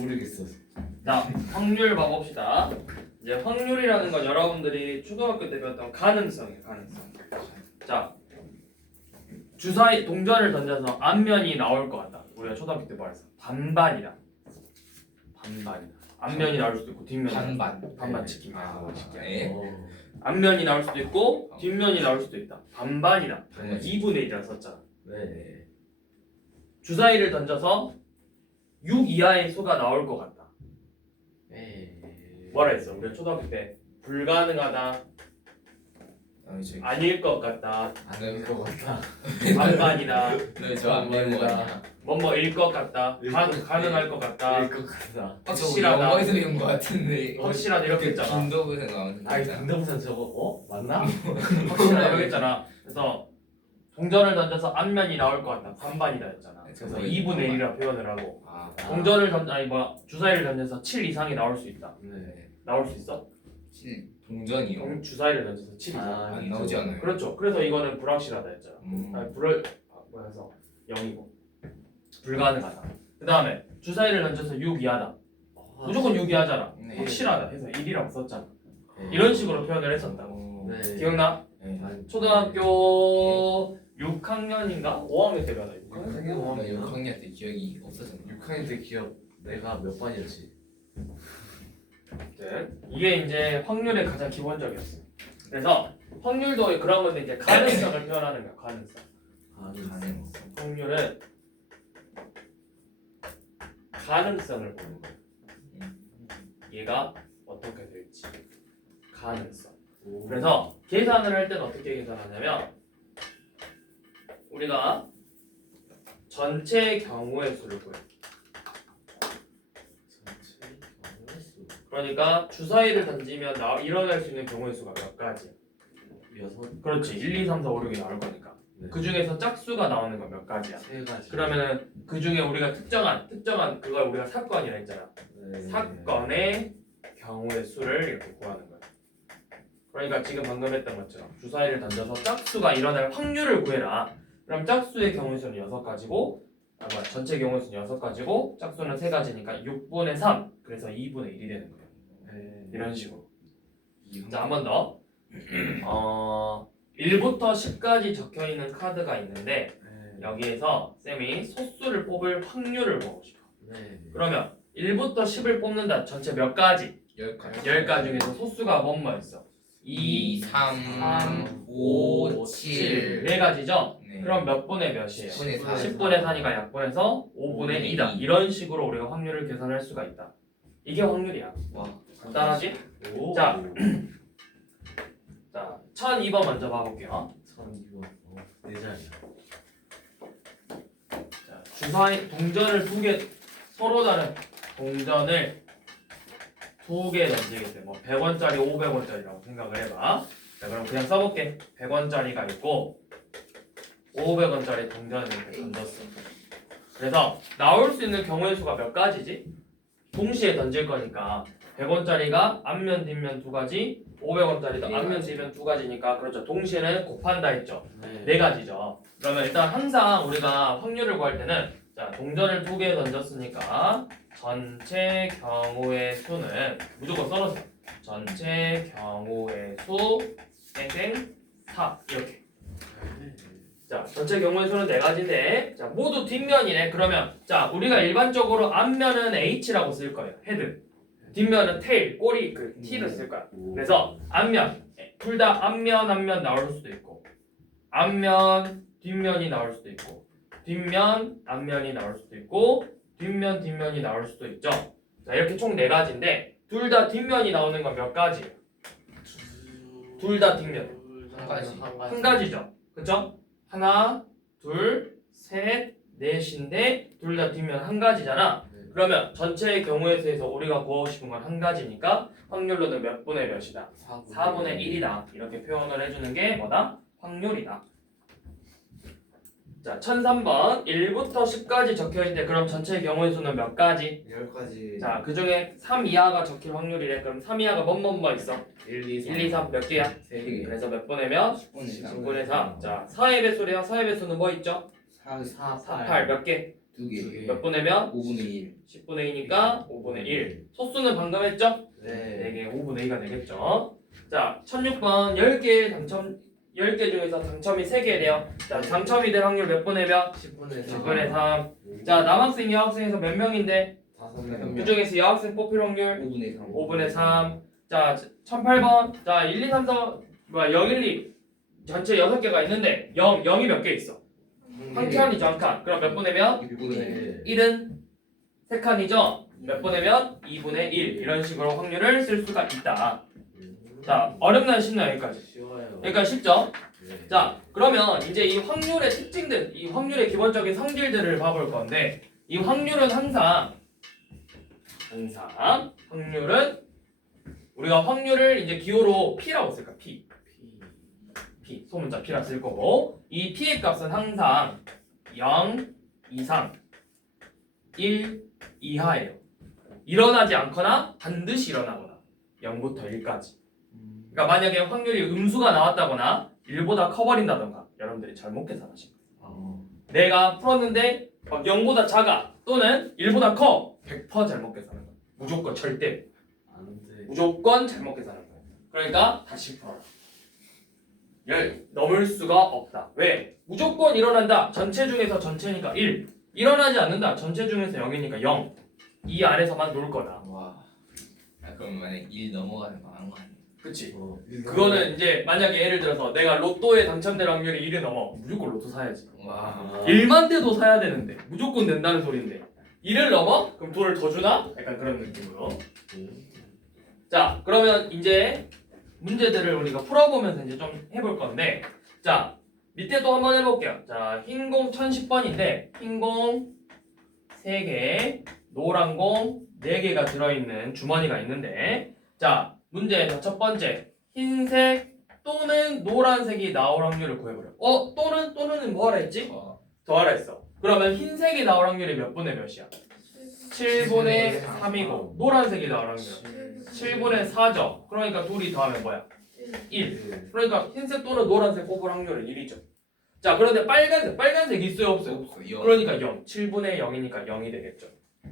모르겠어. 자, 확률 봐봅시다. 이제 확률이라는 건 여러분들이 초등학교 때 배웠던 가능성이에요. 가능성. 자, 주사위 동전을 던져서 앞면이 나올 것 같다. 우리가 초등학교 때 말했어. 반반이다. 반반이다. 앞면이 나올 수도 있고 뒷면이 반반 치킨. 네. 앞면이 나올 수도 있고 뒷면이 나올 수도 있다. 반반이다. 네. 2분의 1이라 썼잖아. 네. 주사위를 던져서 6 이하의 수가 나올 것 같다. 네. 뭐라 했어? 우리 초등학교 때 불가능하다. 아닐 것 같다. 아닐 것 같다. 반반이다. 저안 배운 거야. 뭐뭐일 것 같다. 가능할 것 같다. 아닐 것 같다. 확실하다. 영어에서 배운 거 같은데. 확실하다 이렇게 했잖아. 빈도부에서 나오는 거 아니 있잖아. 근데부터 저거 맞나? 확실하다 이렇게 했잖아. 그래서 동전을 던져서 앞면이 나올 것 같다. 반반이다 했잖아. 그래서 2분의 1이라 표현을 하고 동전을 주사위를 던져서 7 이상이 나올 수 있다. 네. 나올 수 있어? 동전이요? 주사위를 던져서 7 이상. 안 나오지 않아요. 그렇죠. 그래서 이거는 불확실하다 했잖아. 아니, 뭐해서 0이고 불가능하다. 그 다음에 주사위를 던져서 6 이하다. 무조건 6 이하잖아. 네. 확실하다 해서 1이라고 썼잖아. 네. 이런 식으로 표현을 했었다고. 네. 기억나? 네. 초등학교 6학년인가? 5학년 때 배웠다. 6학년 때 기억이 없어졌나? 6학년 때 기억 내가 몇 반이었지? 이게 이제 확률의 가장 기본적이었어. 그래서 확률도 그런 건데 이제 가능성을 표현하는 거야. 가능성. 가능. 확률은 가능성을 보는 거야. 얘가 어떻게 될지. 가능성. 그래서 계산을 할 때는 어떻게 계산하냐면 우리가 전체 경우의 수를 구해. 그러니까 주사위를 던지면 일어날 수 있는 경우의 수가 몇 가지야? 6. 그렇지. 1, 2, 3, 4, 5, 6이 나올 거니까. 네. 그 중에서 짝수가 나오는 건 몇 가지야? 3가지. 그러면은 그 중에 우리가 특정한 그걸 우리가 사건이라 했잖아. 네. 사건의 경우의 수를 이렇게 구하는 거야. 그러니까 지금 방금 했던 것처럼 주사위를 던져서 짝수가 일어날 확률을 구해라. 그럼 짝수의 경우의 수는 6가지고 전체 경우의 수는 6가지고 짝수는 3가지니까 6분의 3 그래서 2분의 1이 되는 거예요. 네. 이런 식으로. 자, 한 번 더. 1부터 10까지 적혀 있는 카드가 있는데 네. 여기에서 쌤이 소수를 뽑을 확률을 보고 싶어. 네. 그러면 1부터 10을 뽑는다. 전체 몇 가지? 10가지 중에서 소수가 뭐뭐 있어? 2, 3, 5, 7. 4가지죠? 네. 그럼 몇 분의 몇이에요? 10분의 4. 10분의 4니까 약분해서 5분의 2다. 이런 식으로 우리가 확률을 계산할 수가 있다. 이게 확률이야. 와. 간단하지? 오. 자. 자, 1002번 먼저 봐볼게요. 1002번. 네 자리야. 자, 주사위 동전을 서로 다른 동전을 2개 던지게 돼. 뭐 100원짜리, 500원짜리라고 생각을 해봐. 자, 그럼 그냥 써볼게. 100원짜리가 있고 500원짜리 동전을 이렇게 던졌어. 그래서 나올 수 있는 경우의 수가 몇 가지지? 동시에 던질 거니까 100원짜리가 앞면, 뒷면 2가지, 500원짜리도 앞면, 뒷면 2가지니까 그렇죠. 동시에는 곱한다 했죠. 네. 4가지죠. 그러면 일단 항상 우리가 확률을 구할 때는 자, 동전을 2개 던졌으니까 전체 경우의 수는 무조건 써놓으세요. 전체 경우의 수 땡땡 4 이렇게. 자, 전체 경우의 수는 4가지인데 자, 모두 뒷면이네. 그러면 자, 우리가 일반적으로 앞면은 H라고 쓸 거예요. 헤드. 뒷면은 테일, 꼬리 그 T를 쓸 거야. 그래서 앞면 둘 다 앞면 나올 수도 있고 앞면 뒷면이 나올 수도 있고 뒷면 앞면이 나올 수도 있고 뒷면 뒷면이 나올 수도 있죠. 자, 이렇게 총 4가지인데 둘 다 뒷면이 나오는 건 몇 가지예요? 둘 다 뒷면 한 가지죠. 그쵸? 하나, 둘, 셋, 넷인데 둘 다 뒷면 한 가지잖아. 그러면 전체의 경우에 대해서 우리가 구하고 싶은 건 한 가지니까 확률로는 몇 분의 몇이다? 4분의 1이다. 이렇게 표현을 해주는 게 뭐다? 확률이다. 자, 1003번 1부터 10까지 적혀있는데 그럼 전체의 경우의 수는 몇 가지? 10가지. 자, 그 중에 3 이하가 적힐 확률이래. 그럼 3 이하가 뭐뭐뭐 있어? 1, 2, 3. 1, 2, 3 몇 개야? 3개. 그래서 몇 분의 몇? 10분의 4. 10분의 4. 자, 4의 배수래요. 4의 배수는 뭐 있죠? 4, 4, 4, 8 몇 개? 2개. 몇 분의 몇? 5분의 1. 10분의 2니까 5분의 1. 소수는 방금 했죠? 네. 4개 5분의 2가 되겠죠. 자, 1006번 10개 당첨 10개 중에서 당첨이 3개래요. 자, 당첨이 될 확률 몇 분의 몇? 10분의 10분의 3. 자, 남학생, 여학생에서 몇 명인데? 5명. 그 중에서 여학생 뽑힐 확률 5분의 3. 5분의 3. 자, 1008번. 자, 1, 2, 3, 4, 0, 1, 2. 전체 6개가 있는데 0이 몇 개 있어? 한 칸이죠, 한 칸. 그럼 몇 분의 몇? 6분의 1. 1은 3칸이죠? 몇 분의 몇? 2분의 1. 이런 식으로 확률을 쓸 수가 있다. 자, 어렵나요? 쉽나요? 여기까지. 쉬워요. 여기까지 쉽죠? 네. 자, 그러면 이제 이 확률의 특징들, 이 확률의 기본적인 성질들을 봐볼 건데, 이 확률은 항상 확률은 우리가 확률을 이제 기호로 P라고 쓸까? P 소문자 P라 쓸 거고, 이 P의 값은 항상 0 이상 1 이하예요. 일어나지 않거나 반드시 일어나거나 0부터 1까지. 그러니까 만약에 확률이 음수가 나왔다거나 1보다 커버린다던가 여러분들이 잘못 계산하신 거예요. 내가 풀었는데 막 0보다 작아 또는 1보다 커 100% 잘못 계산한 거야. 무조건 절대 안 돼. 무조건 잘못 계산한 거야. 그러니까 다시 풀어라. 10 넘을 수가 없다. 왜? 무조건 일어난다. 전체 중에서 전체니까 1. 일어나지 않는다. 전체 중에서 0이니까 0. 이 안에서만 놀 거다. 와. 아, 그럼 만약 1 넘어가면 망한 거 아니야? 그치? 어. 그거는 이제 만약에 예를 들어서 내가 로또에 당첨될 확률이 1이 넘어. 무조건 로또 사야지. 와. 1만 대도 사야 되는데 무조건 된다는 소린데 1을 넘어? 그럼 돈을 더 주나? 약간 그런 느낌으로. 자, 그러면 이제 문제들을 우리가 풀어보면서 이제 좀 해볼 건데, 자, 밑에 또 한번 해볼게요. 자, 흰 공 1010번인데 흰 공 3개, 노란 공 4개가 들어있는 주머니가 있는데, 자, 문제에서 첫 번째 흰색 또는 노란색이 나올 확률을 구해보려. 또는 뭐 하라 했지? 더하라 했어. 그러면 흰색이 나올 확률이 몇 분의 몇이야? 7분의 3이고 노란색이 나올 확률 7분의 4죠. 그러니까 둘이 더하면 뭐야? 1. 그러니까 흰색 또는 노란색 뽑을 확률은 1이죠. 자, 그런데 빨간색 있어요 없어요? 없어. 0. 그러니까 0. 7분의 0이니까 0이 되겠죠.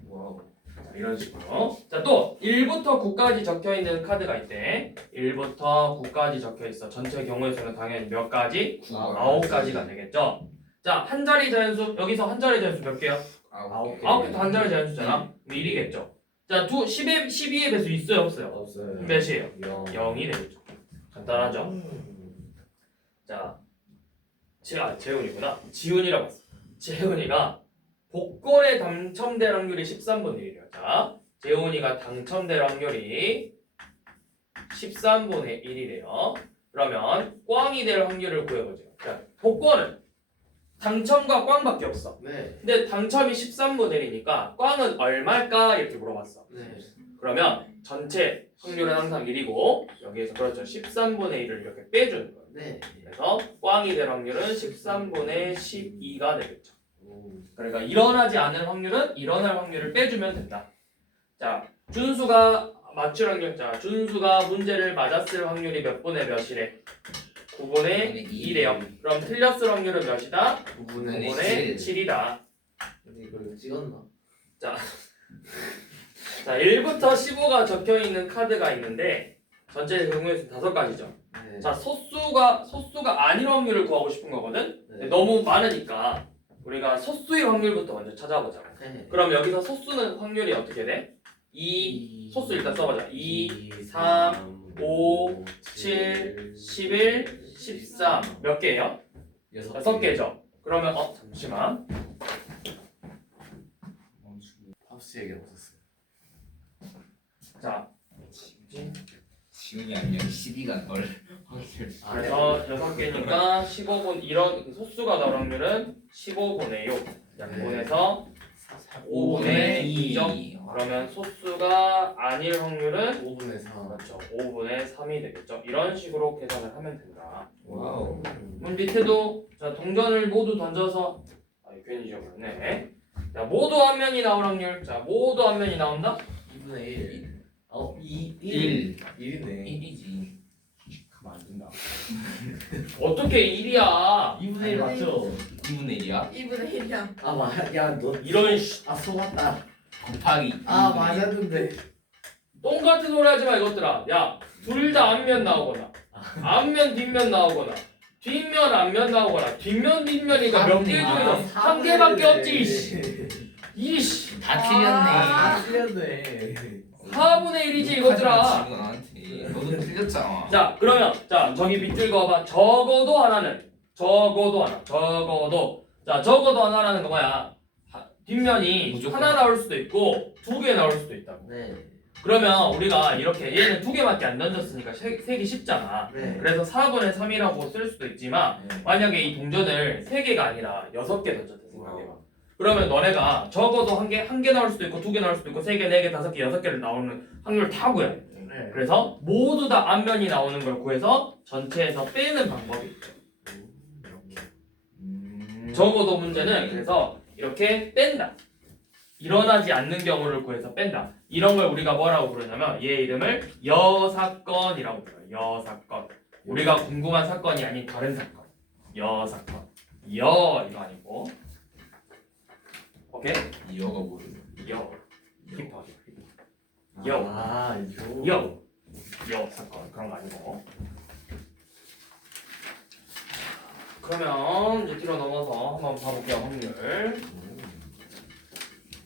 와우. 자, 이런 식으로. 자, 또 1부터 9까지 적혀 있는 카드가 있대. 1부터 9까지 적혀 있어. 전체 경우의 수는 당연히 몇 가지? 9가지가 되겠죠. 자, 한 자리 자연수, 여기서 한 자리 자연수 몇 개야? 9개. 9개도 한 자리 자연수잖아. 1이겠죠. 자, 12의 배수 있어요 없어요? 없어요. 몇이에요? 0. 0이 되겠죠. 간단하죠. 자, 재훈이구나. 지훈이라고 했어. 재훈이가 복권에 당첨될 확률이 13분의 1이에요. 자, 재훈이가 당첨될 확률이 13분의 1이래요. 그러면 꽝이 될 확률을 구해보죠. 자, 복권은 당첨과 꽝밖에 없어. 네. 근데 당첨이 13분의 1이니까 꽝은 얼마일까? 이렇게 물어봤어. 네. 그러면 전체 확률은 항상 1이고 여기에서 그렇죠. 13분의 1을 이렇게 빼주는 거예요. 네. 그래서 꽝이 될 확률은 13분의 12가 되겠죠. 오. 그러니까 일어나지 않을 확률은 일어날 확률을 빼주면 된다. 자, 준수가 맞출 확률. 자, 준수가 문제를 맞았을 확률이 몇 분의 몇이래? 9분의 2래요. 그럼 틀렸을 확률은 몇이다? 9분의 9분의 7이다. 근데 이걸 찍었나? 자, 1부터 15가 적혀 있는 카드가 있는데 전체 경우에서 5가지죠. 네. 자, 소수가 아닌 확률을 구하고 싶은 거거든. 근데 네. 너무 많으니까 우리가 소수의 확률부터 먼저 찾아보자. 네. 그럼 여기서 소수는 확률이 어떻게 돼? 2, 소수 일단 써보자. 2, 3, 5, 7, 11, 13. 몇 개예요? 6개죠. 그러면 잠시만. 합시 얘기 없었어요. 자, 지훈이 아니면 12가 널 확률. 그래서 6개니까 15분 이런 소수가 나올 확률은 15분의 6 양분해서 5분의 2죠. 그러면 소수가 아닐 확률은 5분의 4. 그렇죠. 5분의 3이 되겠죠. 이런 식으로 계산을 하면 된다. 와우. 그럼 밑에도 자, 동전을 모두 던져서 괜히 잊어버렸네. 자, 모두 한 면이 나올 확률. 자, 모두 한 면이 나온다. 2분의 1. 2, 1. 1이네. 1이지. 안 된다. 어떻게 1이야? 2분의 1 맞죠? 2분의 1이야? 2분의 1이야. 아 야너 이런 씨. 아 속았다. 곱하기 아 2분의 1. 맞았는데. 똥같은 소리 하지 마 이것들아. 야, 둘 다 앞면 나오거나 앞면 뒷면 나오거나 뒷면 앞면 나오거나 뒷면이니까 몇 개 중에서 한 개밖에 없지. 이씨. 다 아 틀렸네. 틀렸네. 4분의 1이지 이것들아. 지금 나한테. 너도 틀렸잖아. 자 그러면 자 저기 밑줄 그어봐. 적어도 하나는 적어도 하나라는 거 뭐야? 뒷면이 무조건. 하나 나올 수도 있고 두 개 나올 수도 있다고. 네. 그러면 우리가 이렇게 얘는 두 개밖에 안 던졌으니까 세기 쉽잖아. 네. 그래서 4분의 3이라고 쓸 수도 있지만 네. 만약에 이 동전을 3개가 아니라 6개 던졌다 생각해봐. 그러면 너네가 적어도 한 개 나올 수도 있고 두 개 나올 수도 있고 3개, 4개, 5개, 6개를 나오는 확률 다 구해야 돼. 네. 그래서 모두 다 앞면이 나오는 걸 구해서 전체에서 빼는 방법이 있죠. 적어도 문제는 그래서 이렇게 뺀다. 일어나지 않는 경우를 구해서 뺀다. 이런 걸 우리가 뭐라고 부르냐면 얘 이름을 여사건이라고 불러요. 여사건. 우리가 궁금한 사건이 아닌 다른 사건. 여사건. 이거 아니고. 오케이? 이어가 뭐예요? 여. 힙합. 아 이거. 여 사건 그런 거 아니고. 그러면 이제 뒤로 넘어서 한번 봐볼게요. 확률.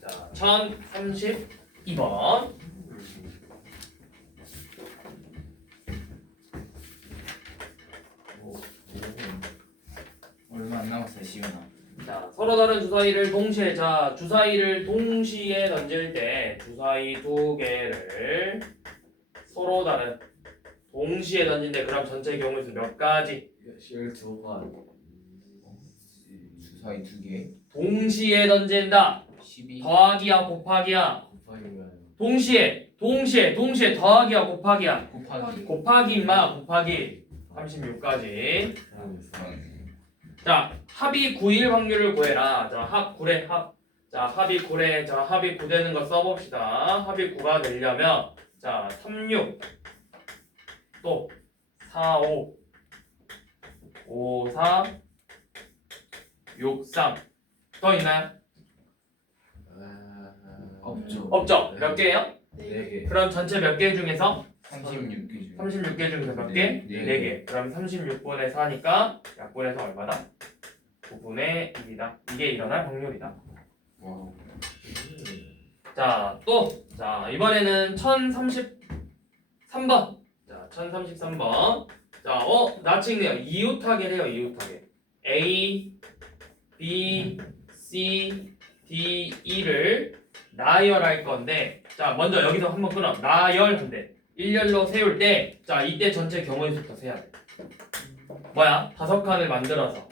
자, 1032번. 얼마 안 남았어요, 시윤아. 자, 서로 다른 주사위를 동시에 주사위를 동시에 던질 때 주사위 두 개를 서로 다른 동시에 던진대. 그럼 전체 경우에서 몇 가지? 12번. 주사위 2개. 동시에 던진다. 12. 더하기야 곱하기야. 곱하기가요. 동시에 더하기야 곱하기야. 곱하기. 곱하기 임마 곱하기 36까지. 자, 합이 9일 확률을 구해라. 자, 합 9래 합. 자, 합이 9래. 자, 합이 9 되는 거 써봅시다. 합이 9가 되려면 자, 36 또 45 54 63 더 있나요? 없죠. 없죠? 몇 개예요? 4개. 그럼 전체 몇 개 중에서? 36개 중. 36개 중에서 몇 개? 네. 4개. 그럼 36분의 4니까 약분해서 얼마다? 9분의 1이다. 이게 일어날 확률이다. 와우. 자, 또. 자, 이번에는 1033번. 자, 1033번. 자, 나치네요. 이웃하게래요, 이웃하게. A, B, C, D, E를 나열할 건데, 자, 먼저 여기서 한번 끊어. 나열한대. 일렬로 세울 때, 자, 이때 전체 경우의 수부터 세야 돼. 뭐야? 5칸을 만들어서.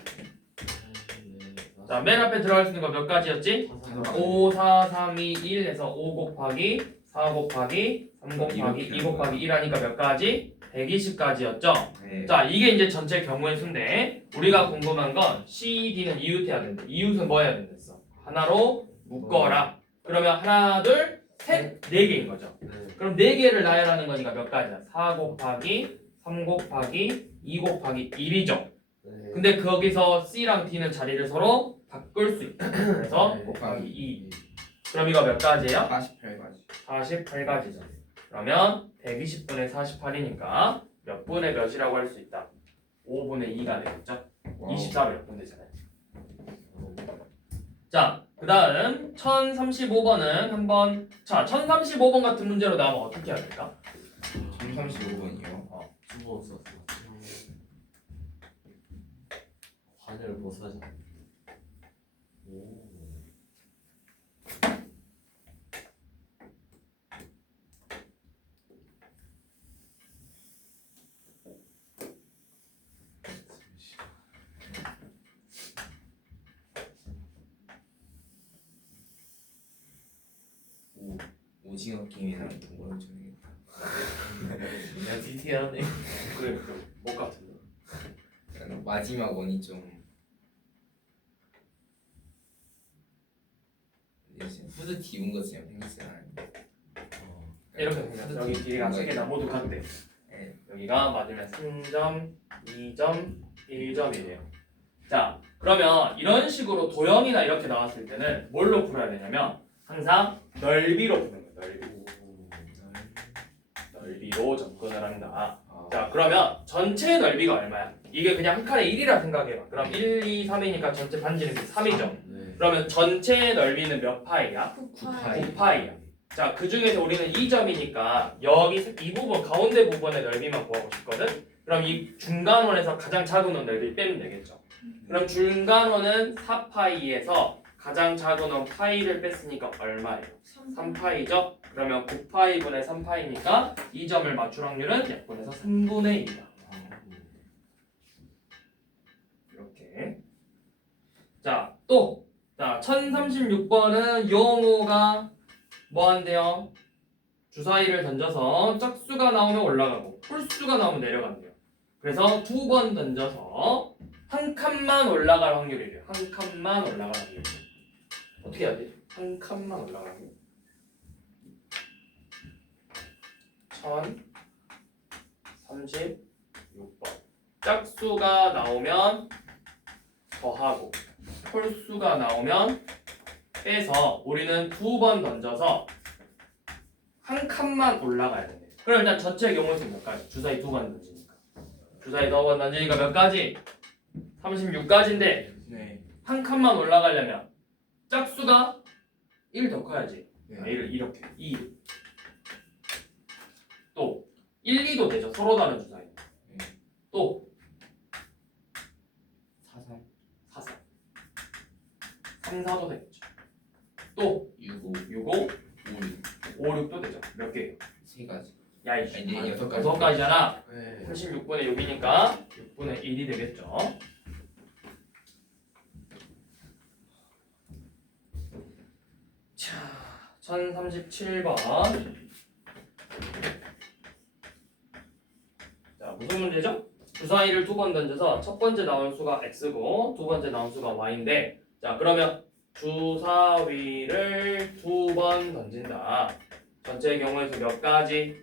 자, 맨 앞에 들어갈 수 있는 거 몇 가지였지? 5, 4, 3, 2, 1 해서 5 곱하기 4 곱하기 3 곱하기 2 곱하기 1 하니까 몇 가지? 120가지였죠? 네. 자, 이게 이제 전체 경우의 수인데 우리가 궁금한 건 C, D는 이웃해야 된대. 이웃은 뭐 해야 된댔어? 하나로 묶어라. 그러면 하나, 둘, 셋, 4개인 거죠. 네. 그럼 4개를 나열하는 거니까 몇 가지야? 4 곱하기 3 곱하기 2 곱하기 1이죠. 네. 근데 거기서 C랑 D는 자리를 서로 바꿀 수 있다. 그래서 네. 곱하기 2. 그럼 이거 몇 가지예요? 48가지. 48가지죠. 그러면 120분의 48이니까 몇 분의 몇이라고 할 수 있다? 5분의 2가 되겠죠? 24로 몇 분 되잖아요. 자, 그 다음 1035번은 한번 자, 1035번 같은 문제로 나오면 어떻게 해야 될까? 1035번이요. 두번 썼어. 환율 보사자. 오. 오징어 게임이랑 동물원 정해야겠다. 야 디테일하네. 그래, 뭐 같은데? 마지막 원이 좀 이제 후드티 입은 것처럼 생겼어요. 이렇게 생겼어. 여기 길이가 3개다 모두 같대. 네, 여기가 맞으면 3점, 2점, 1점이래요. 자, 그러면 이런 식으로 도형이나 이렇게 나왔을 때는 뭘로 풀어야 되냐면 항상 넓이로 푸는 거예요. 넓이로 접근을 한다. 자, 그러면 전체 넓이가 얼마야? 이게 그냥 한 칸에 1이라 생각해봐. 그럼 1, 2, 3이니까 전체 반지는 3이죠. 네. 그러면 전체 넓이는 몇 파이야? 9파이. 9파이야. 자, 그 중에서 우리는 2점이니까 여기 이 부분 가운데 부분의 넓이만 구하고 싶거든. 그럼 이 중간원에서 가장 작은 원 넓이 빼면 되겠죠. 그럼 중간원은 4파이에서 가장 작은 원 파이를 뺐으니까 얼마예요? 3파이죠. 그러면 9파이분의 3파이니까 이 점을 맞출 확률은 약분해서 3분의 1이다. 이렇게. 자, 또 1036번은 용호가 뭐 한대요? 주사위를 던져서 짝수가 나오면 올라가고 홀수가 나오면 내려간대요. 그래서 2번 던져서 한 칸만 올라갈 확률이래요. 한 칸만 올라갈 확률. 어떻게 해야 돼? 한 칸만 올라갈 확률. 1036번. 짝수가 나오면 더하고 홀수가 나오면 빼서 우리는 2번 던져서 한 칸만 올라가야 돼. 그럼 일단 전체 경우 수는 몇 가지? 주사위 2번 던지니까. 주사위 2번 던지니까 몇 가지? 36가지인데 네. 한 칸만 올라가려면 짝수가 1 더 커야지. 네. 1을 이렇게 2. 또 1, 2도 되죠. 서로 다른 주사위. 또 사살 4, 3, 4도 되겠죠. 또 65 6, 5, 56 5, 6도 되죠. 몇 개예요? 세 가지. 야, 이씨. 아니, 여섯 가지. 6가지잖아. 네. 36분의 6이니까 6분의 1이 되겠죠. 자, 1037번. 자, 무슨 문제죠? 주사위를 2번 던져서 첫 번째 나온 수가 x고 두 번째 나온 수가 y인데, 자, 그러면 주사위를 2번 던진다. 전체 경우에서 몇 가지?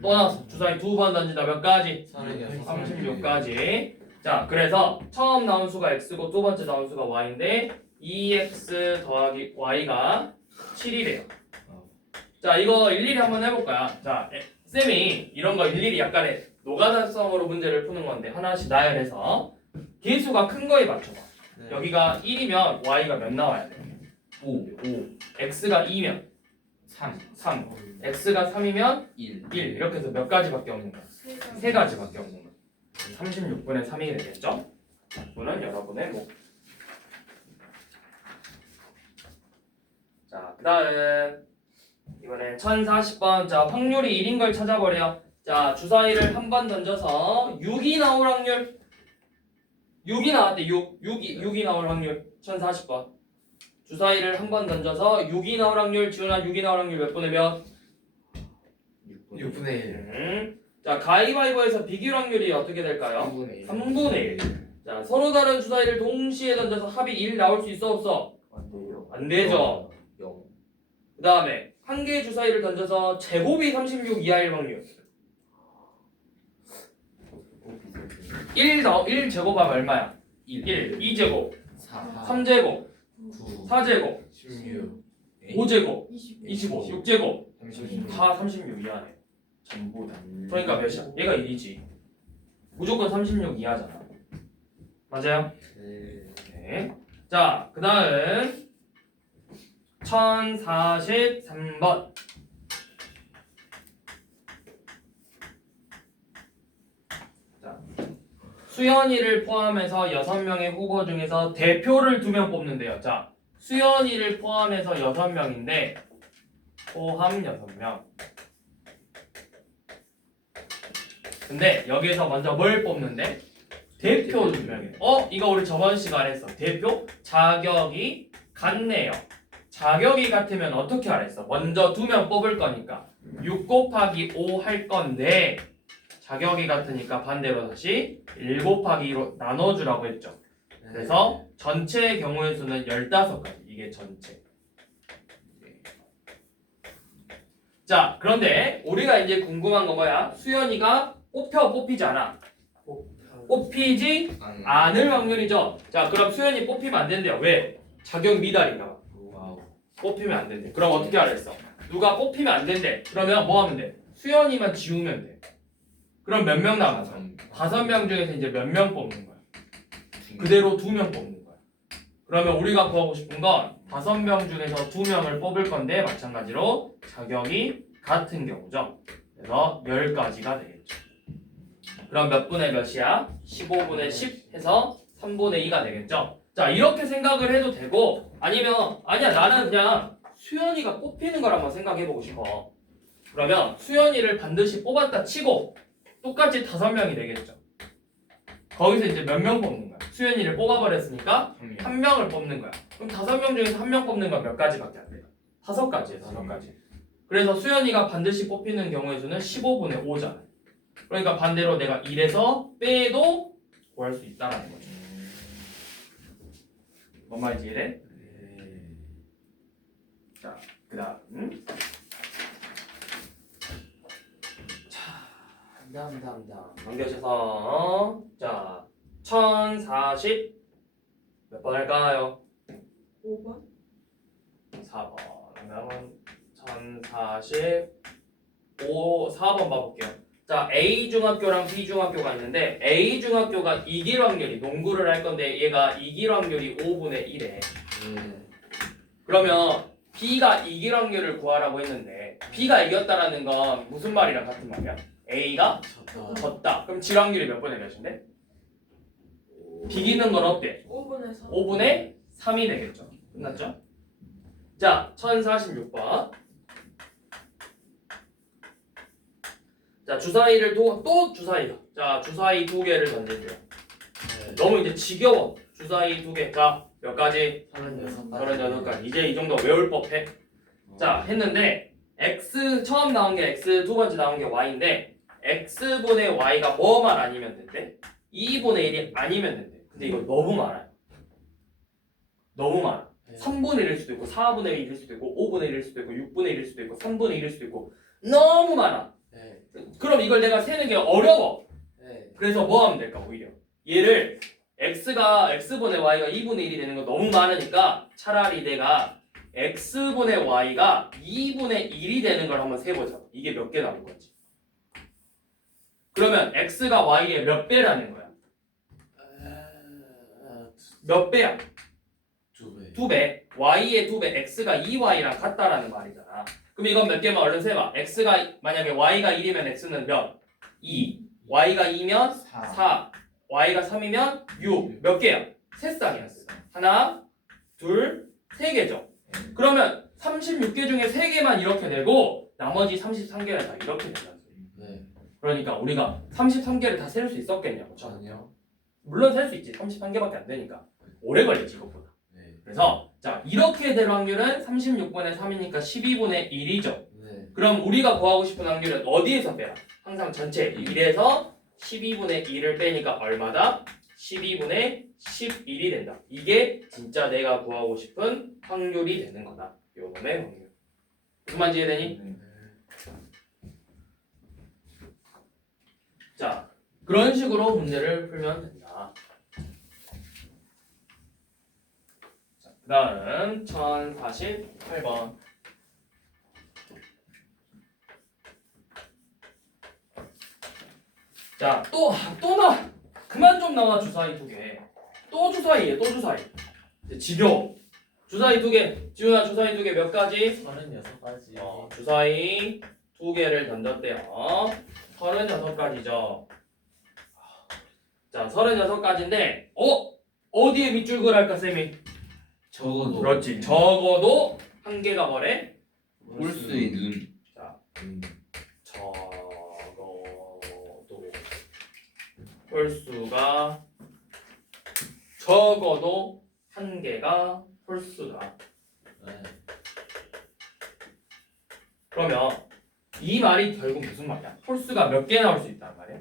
또 나왔어. 주사위 2번 던진다. 몇 가지? 36가지. 자, 그래서 처음 나온 수가 x고 두 번째 나온 수가 y인데 2x 더하기 y가 7이래요. 자, 이거 일일이 한번 해볼까요? 자, 쌤이 이런 거 일일이 약간의 노가다성으로 문제를 푸는 건데 하나씩 나열해서 개수가 큰 거에 맞춰봐. 네. 여기가 1이면 y가 몇 나와야 돼? 5 x가 2면 3 3, x가 3이면 1 1 이렇게 해서 몇 가지밖에 없는 거야? 세 가지밖에 없는 거야. 36분의 3이 되겠죠? 이거는 여러분의 목. 자, 그 다음 이번엔 1040번. 자, 확률이 1인 걸 찾아버려. 자, 주사위를 한 번 던져서 6이 나올 확률. 6이 나왔대. 6이 나올 확률. 1040번. 주사위를 한 번 던져서 6이 나올 확률. 지훈아, 6이 나올 확률 몇 분의 몇? 6분의 1. 자, 가위바위보에서 비길 확률이 어떻게 될까요? 3분의 3분의 1. 자, 서로 다른 주사위를 동시에 던져서 합이 1 나올 수 있어 없어? 안 돼요. 안 되죠. 0 그 다음에 한 개의 주사위를 던져서 제곱이 36 이하일 확률. 1 제곱하면 얼마야? 1. 2제곱, 4 3제곱, 9. 4제곱, 16. 5제곱, 25. 25, 6제곱. 36. 다 36 이하네. 전부 다. 그러니까 몇이야? 얘가 1이지. 무조건 36 이하잖아. 맞아요? 네. 네. 자, 그 다음 1043번. 자, 수연이를 포함해서 6명의 후보 중에서 대표를 2명 뽑는데요. 자, 수연이를 포함해서 6명인데 포함 6명. 근데 여기에서 먼저 뭘 뽑는데? 대표 2명이에요. 이거 우리 저번 시간에 했어. 대표 자격이 같네요. 자격이 같으면 어떻게 하랬어? 먼저 2명 뽑을 거니까 6 곱하기 5 할 건데 자격이 같으니까 반대로 다시 1 곱하기 2로 나눠주라고 했죠. 그래서 전체의 경우의 수는 15가지. 이게 전체. 자, 그런데 우리가 이제 궁금한 거 뭐야? 수연이가 뽑히지 않아. 뽑히지 않을 확률이죠. 자, 그럼 수연이 뽑히면 안 된대요. 왜? 자격 미달인가 봐. 와우. 뽑히면 안 된대. 그럼 어떻게 하랬어? 누가 뽑히면 안 된대. 그러면 뭐 하면 돼? 수연이만 지우면 돼. 그럼 몇 명 남았어? 5명 중에서 이제 몇 명 뽑는 거야? 그대로 2명 뽑는 거야. 그러면 우리가 구하고 싶은 건 5명 중에서 2명을 뽑을 건데 마찬가지로 자격이 같은 경우죠. 그래서 10가지가 되겠죠. 그럼 몇 분의 몇이야? 15분의 10 해서 3분의 2가 되겠죠. 자, 이렇게 생각을 해도 되고 아니면 아니야 나는 그냥 수연이가 뽑히는 걸 한번 생각해보고 싶어. 그러면 수연이를 반드시 뽑았다 치고 똑같이 5명이 되겠죠. 거기서 이제 몇 명 뽑는 거야? 수연이를 뽑아버렸으니까 1명을 뽑는 거야. 그럼 5명 중에서 1명 뽑는 건 몇 가지밖에 안 돼요? 5가지예요. 5가지. 그래서 수연이가 반드시 뽑히는 경우의 수는 15분의 5잖아요. 그러니까 반대로 내가 1에서 빼도 구할 수 있다는 거죠. 뭔 말인지 이해돼? 자, 그 다음 다음 넘겨주셔서 자 1040 몇 번 할까요? 5번? 4번 그러면 1045 4번 봐볼게요. 자 A 중학교랑 B 중학교가 있는데 A 중학교가 이길 확률이 농구를 할 건데 얘가 이길 확률이 5분의 1에 그러면 B가 이길 확률을 구하라고 했는데 B가 이겼다라는 건 무슨 말이랑 같은 말이야? A가 졌다. 그럼 질 확률이 몇 분의 몇인데? 비기는 건 어때? 5분의 3. 5분의 3이 되겠죠. 끝났죠? 자, 1046번. 자, 주사위를 또 주사위요. 자, 주사위 2개를 던질게요. 너무 이제 지겨워. 주사위 2개. 자, 몇 가지? 36가지. 이제 이 정도 외울 법해. 자, 했는데 x 처음 나온 게 x, 두 번째 나온 게 y인데 x분의 y가 뭐만 아니면 된대? 2분의 1이 아니면 된대. 근데 이거 너무 많아요. 너무 많아. 3분의 1일 수도 있고 4분의 1일 수도 있고 5분의 1일 수도 있고 6분의 1일 수도 있고 3분의 1일 수도 있고 너무 많아. 그럼 이걸 내가 세는 게 어려워. 그래서 뭐 하면 될까 오히려? 얘를 x분의 y가 2분의 1이 되는 거 너무 많으니까 차라리 내가 x분의 y가 2분의 1이 되는 걸 한번 세보자. 이게 몇 개 나온 거지? 그러면 x가 y의 몇 배라는 거야? 몇 배야? 2배. y의 2배. x가 2y랑 같다라는 말이잖아. 그럼 이건 몇 개만 얼른 세봐. x가 만약에 y가 1이면 x는 몇? 2. y가 2면 4. y가 3이면 6. 몇 개야? 세 쌍이었어. 하나, 둘, 세 개죠. 그러면 36개 중에 3개만 이렇게 되고 나머지 33개를 다 이렇게 된다는 소리. 그러니까 우리가 33개를 다 셀 수 있었겠냐고. 아니요. 물론 셀 수 있지. 33개밖에 안 되니까. 오래 걸리지 이것보다. 그래서 자 이렇게 될 확률은 36분의 3이니까 12분의 1이죠. 그럼 우리가 구하고 싶은 확률은 어디에서 빼라? 항상 전체 1에서 12분의 1을 빼니까 얼마다? 12분의 11이 된다. 이게 진짜 내가 구하고 싶은 확률이 되는 거다. 요놈의 확률. 무슨 말인지 이해되니? 자 그런 식으로 문제를 풀면 된다. 그 다음 1048번. 자, 또 나와. 그만 좀 나와 주사위 2개. 또 주사위에 또 주사위. 이제 지겨워. 주사위 2개. 지훈아 주사위 2개 몇 가지? 36가지. 주사위 2개를 던졌대요. 36가지죠. 자, 36가지인데 어디에 밑줄을 할까 쌤이? 적어도. 그렇지. 적어도 한 개가 뭐래? 올 수 있는 자, 적어도 홀수가 적어도 한 개가 홀수다. 그러면 이 말이 결국 무슨 말이야? 홀수가 몇 개 나올 수 있단 말이야?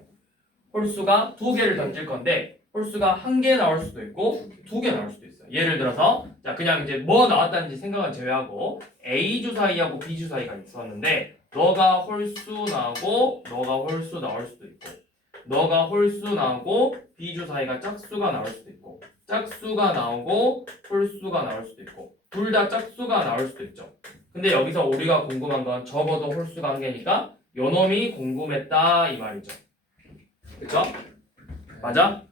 홀수가 2개를 던질 건데 홀수가 1개 나올 수도 있고 2개 나올 수도 있어. 예를 들어서 자 그냥 이제 뭐 나왔다는지 생각은 제외하고 A 주사위하고 B 주사위가 있었는데 너가 홀수 나오고 너가 홀수 나올 수도 있고 너가 홀수 나오고 B 주사위가 짝수가 나올 수도 있고 짝수가 나오고 홀수가 나올 수도 있고 둘 다 짝수가 나올 수도 있죠. 근데 여기서 우리가 궁금한 건 적어도 홀수가 한 개니까 요놈이 궁금했다 이 말이죠. 그쵸? 맞아?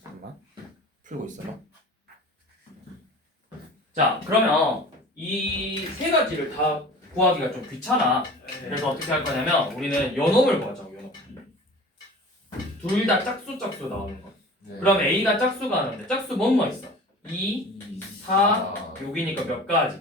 잠깐만. 풀고 있어봐. 자 그러면 이 세 가지를 다 구하기가 좀 귀찮아. 그래서 어떻게 할 거냐면 우리는 요놈을 구하자고 요놈. 둘 다 짝수 나오는 거. 네. 그럼 A가 짝수가 나오는데 짝수 뭐뭐 있어? 2, 4, 6이니까 몇 가지?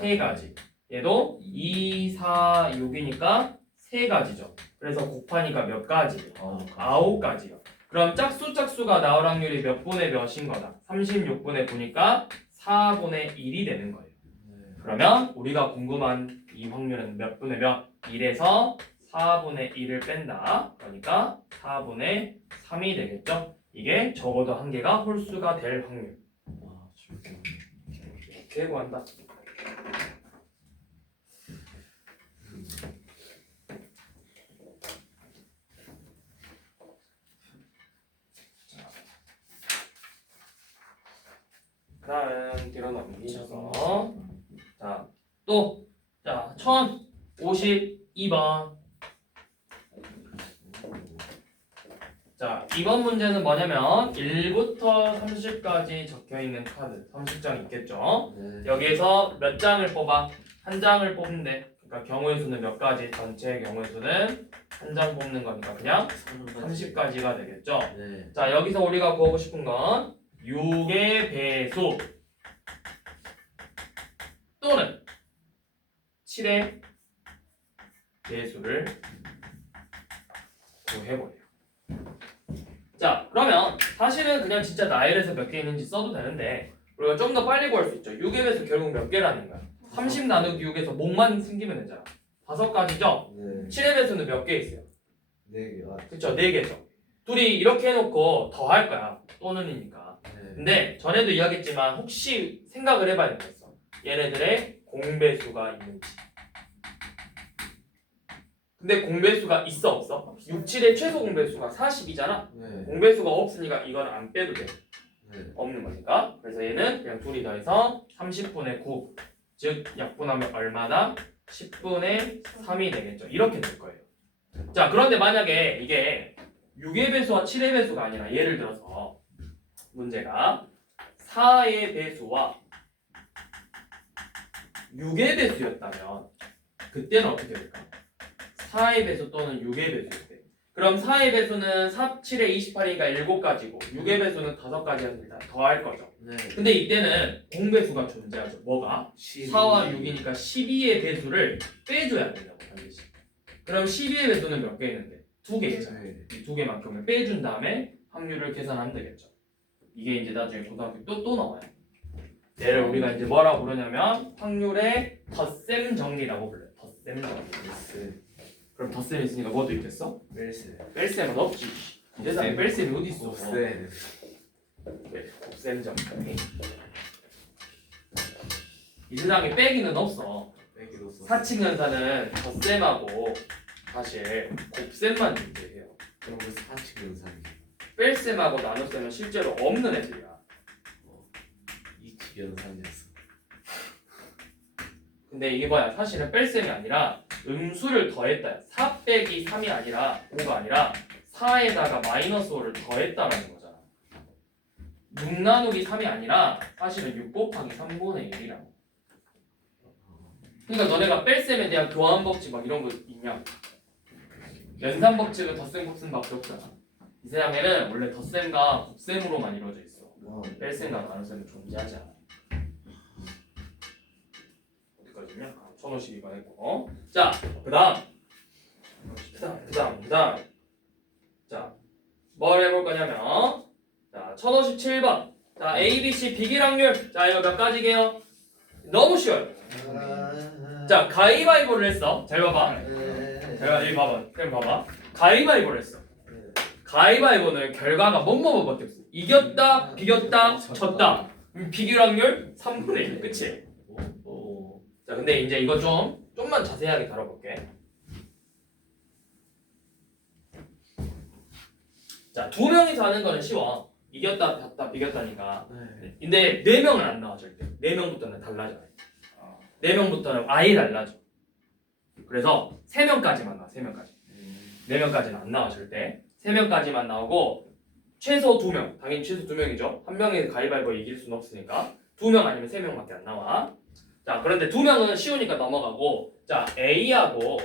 세 가지. 얘도 2, 4, 6이니까 세 가지죠. 그래서 곱하니까 몇 가지? 9가지요. 그럼 짝수가 나올 확률이 몇 분의 몇인 거다? 36분의 9니까 4분의 1이 되는 거예요. 그러면 우리가 궁금한 이 확률은 몇 분의 몇? 1에서 4분의 1을 뺀다. 그러니까 4분의 3이 되겠죠. 이게 적어도 한 개가 홀수가 될 확률. 이렇게 구한다. 그다음 뒤로 넘기셔서 자 1052번. 자 이번 문제는 뭐냐면 1부터 30까지 적혀있는 카드 30장 있겠죠. 여기에서 몇 장을 뽑아? 한 장을 뽑는데 그러니까 경우의 수는 몇 가지? 전체 경우의 수는 한 장 뽑는 거니까 그냥 30가지가 되겠죠. 네. 자 여기서 우리가 구하고 싶은 건 6의 배수 또는 7의 배수를 구해보래요. 자 그러면 사실은 그냥 진짜 나열해서 몇 개 있는지 써도 되는데 우리가 좀 더 빨리 구할 수 있죠. 6의 배수 결국 몇 개라는 거야? 30 나누기 6에서 목만 생기면 되잖아. 5가지죠? 네. 7의 배수는 몇 개 있어요? 4개. 그쵸 4개죠. 둘이 이렇게 해놓고 더 할 거야. 또는이니까. 네. 근데 전에도 이야기했지만 혹시 생각을 해봐야 되겠어. 얘네들의 공배수가 있는지. 근데 공배수가 있어 없어? 6, 7의 최소 공배수가 40이잖아. 네. 공배수가 없으니까 이건 안 빼도 돼. 네. 없는 거니까. 그래서 얘는 그냥 둘이 더해서 30분의 9. 즉 약분하면 얼마나? 10분의 3이 되겠죠. 이렇게 될 거예요. 자 그런데 만약에 이게 6의 배수와 7의 배수가 아니라 예를 들어서 문제가 4의 배수와 6의 배수였다면 그때는 어떻게 될까? 4의 배수 또는 6의 배수일 때. 그럼 4의 배수는 4, 7에 28이니까 7가지고 6의 배수는 5가지였습니다. 더할 거죠. 네. 근데 이때는 공배수가 존재하죠. 뭐가? 4와 6이니까 12의 배수를 빼줘야 된다고 반드시. 그럼 12의 배수는 몇 개 있는데? 2개 있잖아요. 네. 이 2개만큼을 빼준 다음에 확률을 계산하면 되겠죠. 이게 이제 나중에 고등학교 또 나와요. 얘를 우리가 이제 뭐라고 부르냐면 확률의 덧셈 정리라고 불러요. 덧셈 정리. 그럼 덧셈 있으니까 뭐도 있겠어? 뺄셈은 없지. 이 세상에 뺄셈이 어디 있어? 곱셈 정리. 이 세상에 빼기는 없어. 사칙연산은 덧셈하고 사실 곱셈만 존재해요. 그럼 그 사칙 연산이 뺄셈하고 나눗셈은 실제로 없는 애들이야. 이칙 연산이었어. 근데 이게 뭐야? 사실은 뺄셈이 아니라 음수를 더했다. 4 빼기 3이 아니라 5가 아니라 4에다가 마이너스 5를 더했다라는 거잖아. 6 나누기 3이 아니라 사실은 6 곱하기 3분의 1이라고. 그러니까 너네가 뺄셈에 대한 교환 법칙 막 이런 거 있냐? 연산 법칙은 덧셈 곱셈밖에 없잖아. 이 세상에는 원래 덧셈과 곱셈으로만 이루어져 있어. 뺄셈과 나눗셈은 존재하지 않아. 어디까지냐? 1052번 했고. 자, 그다음. 자, 뭘 해볼 거냐면, 자, 1057번. 자, A, B, C 비기락률. 자, 이거 몇 가지게요? 너무 쉬워요. 자, 가위바위보를 했어. 잘 봐봐. 제가 여기 봐봐. 쌤 봐봐. 가위바위보를 했어. 가위바위보는 결과가 뭐뭐뭐밖에 없어. 이겼다, 비겼다, 졌다. 비길 확률 3분의 1. 그치? 오. 자, 근데 이제 이거 좀만 자세하게 다뤄볼게. 자, 두 명이서 하는 거는 쉬워. 이겼다, 졌다, 비겼다니까. 네. 근데 네 명은 안 나와 절대. 네 명부터는 달라져. 네 명부터는 아예 달라져. 그래서 세 명까지만 나와. 세 명까지. 네 명까지는 안 나와 절대. 세 명까지만 나오고 최소 두 명. 당연히 최소 두 명이죠. 한 명이 가위바위보 이길 수는 없으니까 두 명 아니면 세 명밖에 안 나와. 자, 그런데 두 명은 쉬우니까 넘어가고, 자, A하고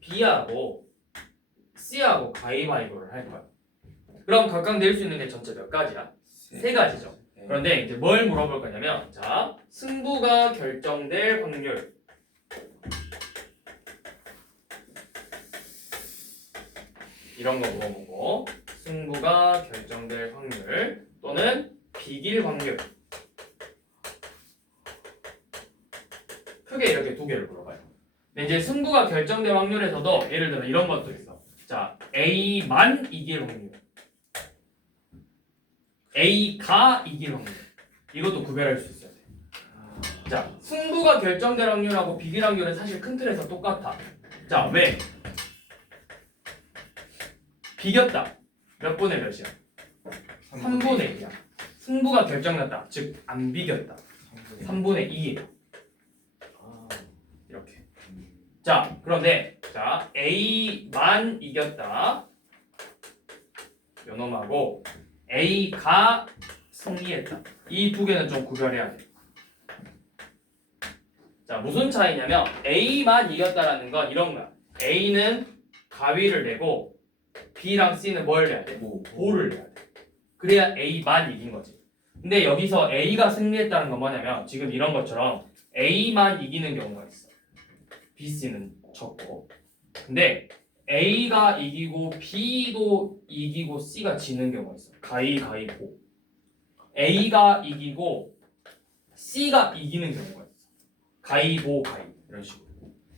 B하고 C하고 가위바위보를 할 거야. 그럼 각각 낼 수 있는 게 전체 몇 가지야? 세 가지죠. 그런데 이제 뭘 물어볼 거냐면, 자, 승부가 결정될 확률. 이런 거 물어보고, 승부가 결정될 확률 또는 비길 확률. 크게 이렇게 두 개를 물어봐요. 근데 이제 승부가 결정될 확률에서도 예를 들어 이런 것도 있어. 자, A만 이길 확률. A가 이길 확률. 이것도 구별할 수 있어야 돼. 자, 승부가 결정될 확률하고 비길 확률은 사실 큰 틀에서 똑같아. 자, 왜? 비겼다. 몇 분의 몇이야? 3분의 1이야. 승부가 결정났다. 즉, 안 비겼다. 3분의 2이야. 이렇게. 자, 그런데 자, A만 이겼다. 요놈하고 A가 승리했다. 이 두 개는 좀 구별해야 돼. 자, 무슨 차이냐면 A만 이겼다라는 건 이런 거야. A는 가위를 내고 B랑 C는 뭘 내야 돼? 보를 내야 돼. 그래야 A만 이긴 거지. 근데 여기서 A가 승리했다는 건 뭐냐면 지금 이런 것처럼 A만 이기는 경우가 있어. B, C는 졌고. 근데 A가 이기고 B도 이기고 C가 지는 경우가 있어. 가위바위보. A가 이기고 C가 이기는 경우가 있어. 가위보 이런 식으로.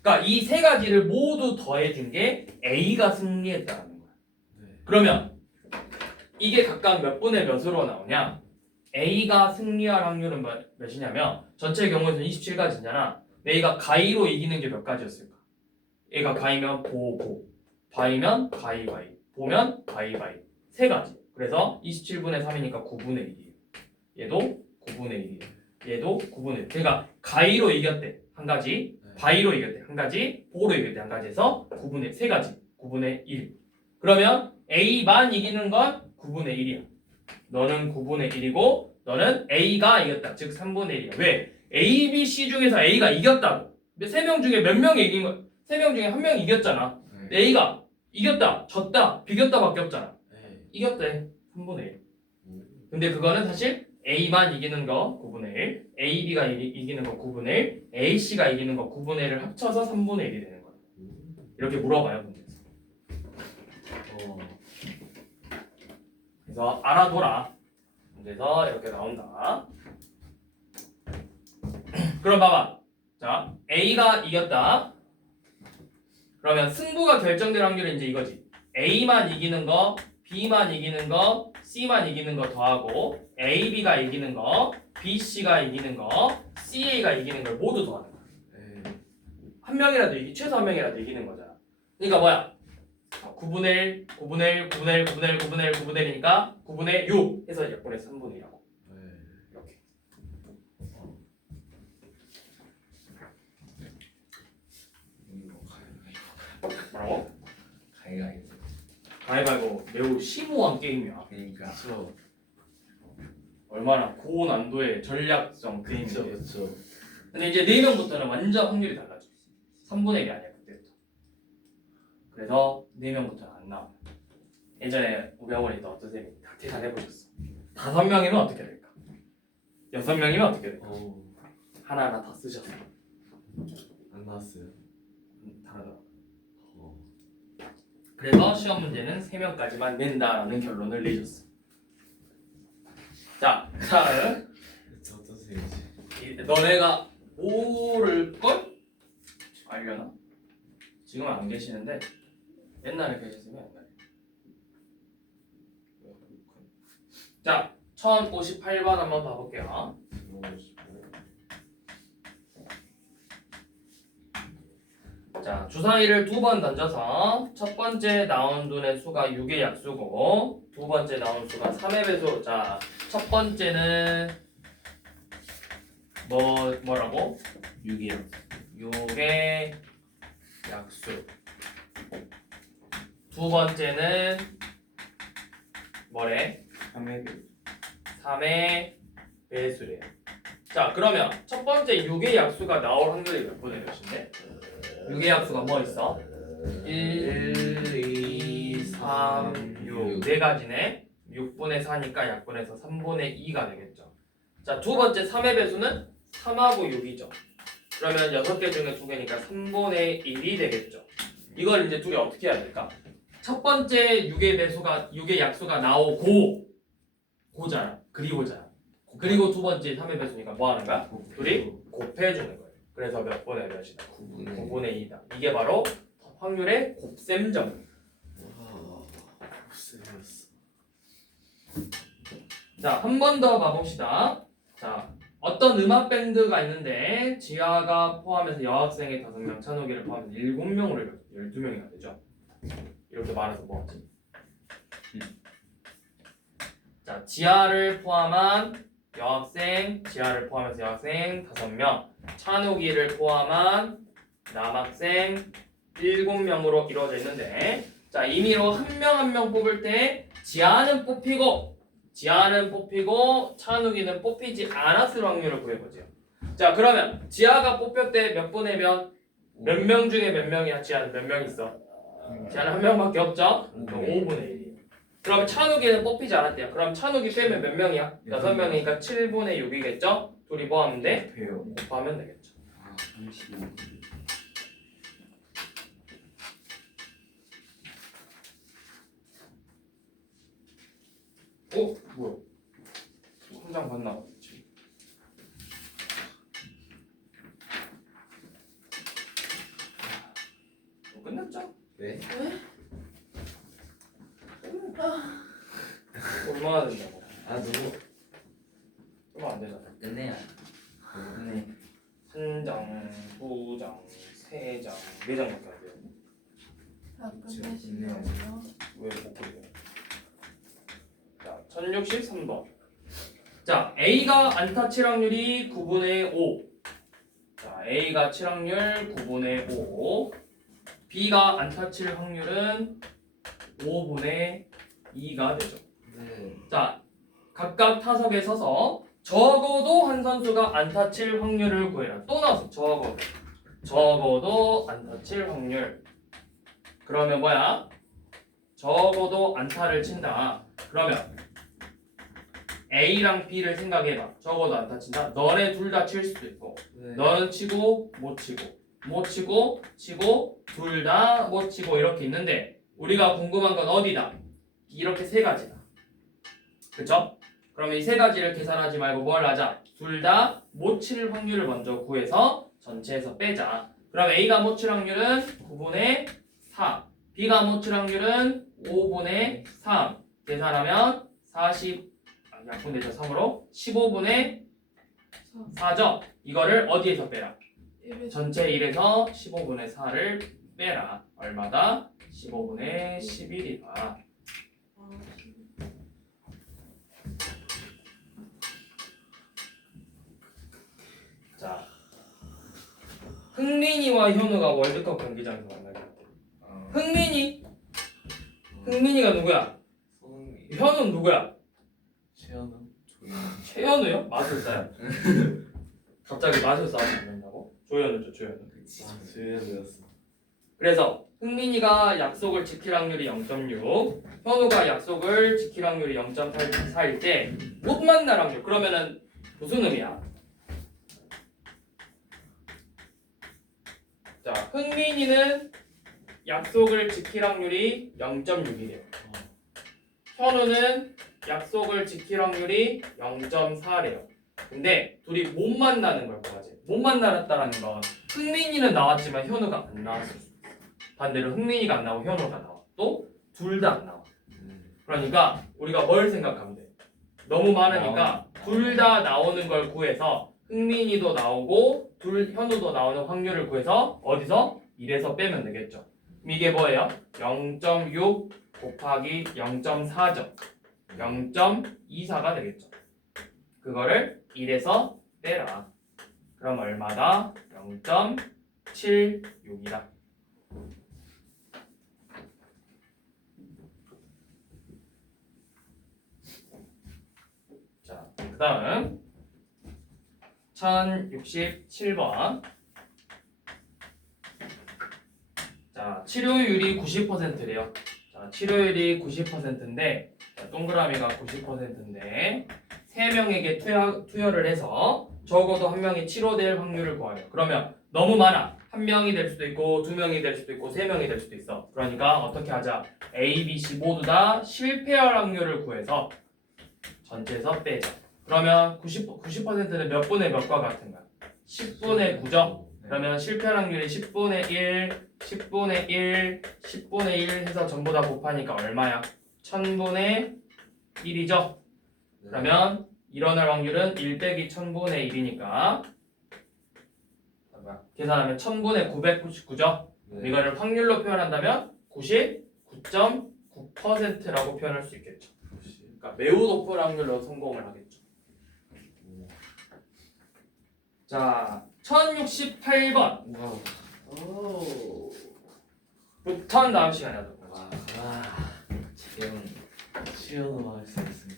그러니까 이 세 가지를 모두 더해준 게 A가 승리했다는 거야. 그러면 이게 각각 몇 분의 몇으로 나오냐? A가 승리할 확률은 몇이냐면 전체 경우에서는 27가지잖아. A가 가위로 이기는 게 몇 가지였을까? A가 가위면 보, 바위면 가위바위, 보면 가위바위. 세 가지. 그래서 27분의 3이니까 9분의 1이에요. 얘도 9분의 1이에요. 얘도 9분의 1. 그러니까 가위로 이겼대. 한 가지. 바위로 이겼대. 한 가지. 보로 이겼대. 한 가지 해서 9분의 세 가지. 9분의 1. 그러면 A만 이기는 건 9분의 1이야. 너는 9분의 1이고 너는 A가 이겼다. 즉 3분의 1이야. 왜? A, B, C 중에서 A가 이겼다고. 근데 세 명 중에 몇 명이 이긴 거? 세 명 중에 한 명이 이겼잖아. A가 이겼다, 졌다, 비겼다밖에 없잖아. 이겼대. 3분의 1. 근데 그거는 사실 A만 이기는 거 9분의 1, A, B가 이기는 거 9분의 1, A, C가 이기는 거 9분의 1을 합쳐서 3분의 1이 되는 거야. 이렇게 물어봐요, 문제에서. 그래서 알아둬라. 문제에서 이렇게 나온다. 그럼 봐봐. 자, A가 이겼다. 그러면 승부가 결정될 확률은 이제 이거지. A만 이기는 거, B만 이기는 거, C만 이기는 거 더하고 A, B가 이기는 거, B, C가 이기는 거, CA가 이기는 걸 모두 더하는 거야. 한 명이라도 최소 한 명이라도 이기는 거잖아. 그러니까 뭐야? 9분의 1, 9분의 1, 9분의 1, 9분의 1, 9분의 1, 9분의 1이니까 9분의 6 해서 약분의 3분의 1이라고. 이렇게. 뭐라고? 가위바위보. 가위바위보 매우 심오한 게임이야. 그러니까 얼마나 고난도의 전략성 게임인데. 그렇죠. 근데 이제 4명부터는 완전 확률이 달라져. 3분의 1이 아니야 그때부터. 그래서 4명부터는 안 나와. 예전에 우리 학원에 있던 어떤 쌤이 다 계산해보셨어. 5명이면 어떻게 될까? 6명이면 어떻게 될까? 하나하나 다 쓰셨어. 안 나왔어요. 다르더라고. 그래서 시험 문제는 3명까지만 낸다라는 결론을 내셨어. 자, 다음 어떤 쌤이지? 너네가 모를걸? 알려나? 지금은 안 계시는데 옛날에 계셨으면 옛날에. 자, 1058번 한번 봐볼게요. 자, 주사위를 두 번 던져서 첫 번째 나온 눈의 수가 6의 약수고 두 번째 나온 수가 3의 배수. 자, 첫 번째는 뭐라고? 6이요. 6의 약수. 두 번째는 뭐래? 3의 배수래요. 자, 그러면 첫 번째 6의 약수가 나올 확률이 몇 분의 몇인데? 6의 약수가 뭐 있어? 1, 2, 3, 6. 네 가지네. 6분의 4니까 약분해서 3분의 2가 되겠죠. 자, 두 번째 3의 배수는 3하고 6이죠. 그러면 6개 중에 2개니까 3분의 1이 되겠죠. 이걸 이제 두 개 어떻게 해야 될까? 첫 번째 6의 약수가 나오고 고잖아. 그리고 두 번째 3의 배수니까 뭐 하는 거야? 둘이 곱해주는 거예요. 그래서 몇 분의 몇이다? 9분의 2다. 이게 바로 확률의 곱셈점. 와, 곱셈이었어. 자, 한 번 더 봐봅시다. 자, 어떤 음악 밴드가 있는데 지아가 포함해서 여학생이 5명, 찬욱이를 포함해서 7명으로 12명이나 되죠. 이렇게 말해서 뭐하지? 자, 지아를 포함한 여학생, 지아를 포함해서 여학생 5명, 찬욱이를 포함한 남학생 7명으로 이루어져 있는데, 자, 임의로 한 명 한 명 뽑을 때 지아는 뽑히고 찬욱이는 뽑히지 않았을 확률을 구해보죠. 자, 그러면 지아가 뽑혔대 몇 분의 몇 명 중에 몇 명이야? 지아는 몇 명 있어? 지아는 한 명밖에 없죠? 그럼 5분의 1이에요. 그럼 찬욱이는 뽑히지 않았대요. 그럼 찬욱이 빼면 몇 명이야? 6명이니까 7분의 6이겠죠? 둘이 뭐 하면 돼? 곱하면 되겠죠. 아, 35. 뭐야? 한장 봤나 봐. 끝났죠? 네. 얼마나 된다고? 아, 너무. 얼마 안 되잖아. 끝내야. 끝내. 한 장, 두 장, 세 장, 네 장밖에 안 돼요. 끝내시려고요? 왜못 그려? 자, 1063번. 자, A가 안타 칠확률이 9분의 5. 자, A가 칠확률 9분의 5. B가 안타 칠 확률은 5분의 2가 되죠. 네. 자, 각각 타석에 서서 적어도 한 선수가 안타 칠 확률을 구해라. 또 나왔어. 적어도 안타 칠 확률. 그러면 뭐야? 적어도 안타를 친다. 그러면 A랑 B를 생각해봐. 적어도 안타 친다. 너네 둘 다 칠 수도 있고, 네. 너는 치고 못 치고 둘 다 못 치고 이렇게 있는데 우리가 궁금한 건 어디다? 이렇게 세 가지다. 그쵸? 그러면 이 세 가지를 계산하지 말고 뭘 하자? 둘 다 못 칠 확률을 먼저 구해서 전체에서 빼자. 그럼 A가 못 칠 확률은 9분의 4, B가 못 칠 확률은 5분의 3. 계산하면 약분되죠. 3으로 15분의 4죠. 이거를 어디에서 빼라? 전체 1에서 15분의 4를 빼라. 얼마다? 15분의 11이다. 자, 흥민이와 현우가 월드컵 경기장에서 만나게 됐대. 흥민이가 누구야? 손흥민. 현우는 누구야? 최현우. 최현우요? 마술사야? 갑자기 마술사 안 된다고? 조현우죠, 조현우. 아, 최현우였어. 그래서 흥민이가 약속을 지킬 확률이 0.6, 현우가 약속을 지킬 확률이 0.84일 때 못 만날 확률. 그러면은 무슨 의미야? 자, 흥민이는 약속을 지킬 확률이 0.6이래요. 현우는 약속을 지킬 확률이 0.4래요. 근데 둘이 못 만나는 걸 뭐하지? 못 만났다라는 건 흥민이는 나왔지만 현우가 안 나왔을 수 있어. 반대로 흥민이가 안 나오고 현우가 나와. 또 둘 다 안 나와. 그러니까 우리가 뭘 생각하면 돼? 너무 많으니까 둘 다 나오는 걸 구해서 흥민이도 나오고 현우도 나오는 확률을 구해서 어디서? 1에서 빼면 되겠죠. 그럼 이게 뭐예요? 0.6 곱하기 0.4죠. 0.24가 되겠죠. 그거를 1에서 빼라. 그럼 얼마다? 0.76이다. 자, 그 다음 1067번. 자, 치료율이 90%래요. 자, 치료율이 90%인데 동그라미가 90%인데 3명에게 투여를 해서 적어도 한 명이 치료될 확률을 구하래요. 그러면 너무 많아. 한 명이 될 수도 있고 2명이 될 수도 있고 3명이 될 수도 있어. 그러니까 어떻게 하자? A, B, C 모두 다 실패할 확률을 구해서 전체에서 빼자. 그러면 90%는 몇 분의 몇과 같은가? 10분의 9죠? 그러면 실패 확률이 10분의 1, 10분의 1, 10분의 1 해서 전부 다 곱하니까 얼마야? 1000분의 1이죠? 그러면 일어날 확률은 1 빼기 1000분의 1이니까 계산하면 1000분의 999죠? 네. 이거를 확률로 표현한다면 99.9%라고 표현할 수 있겠죠. 그러니까 매우 높은 확률로 성공을 하겠죠. 자, 1068번 오. 부턴 다음 시간에 하도록 하죠. 와. 채영. 치현우 할 수 있습니다.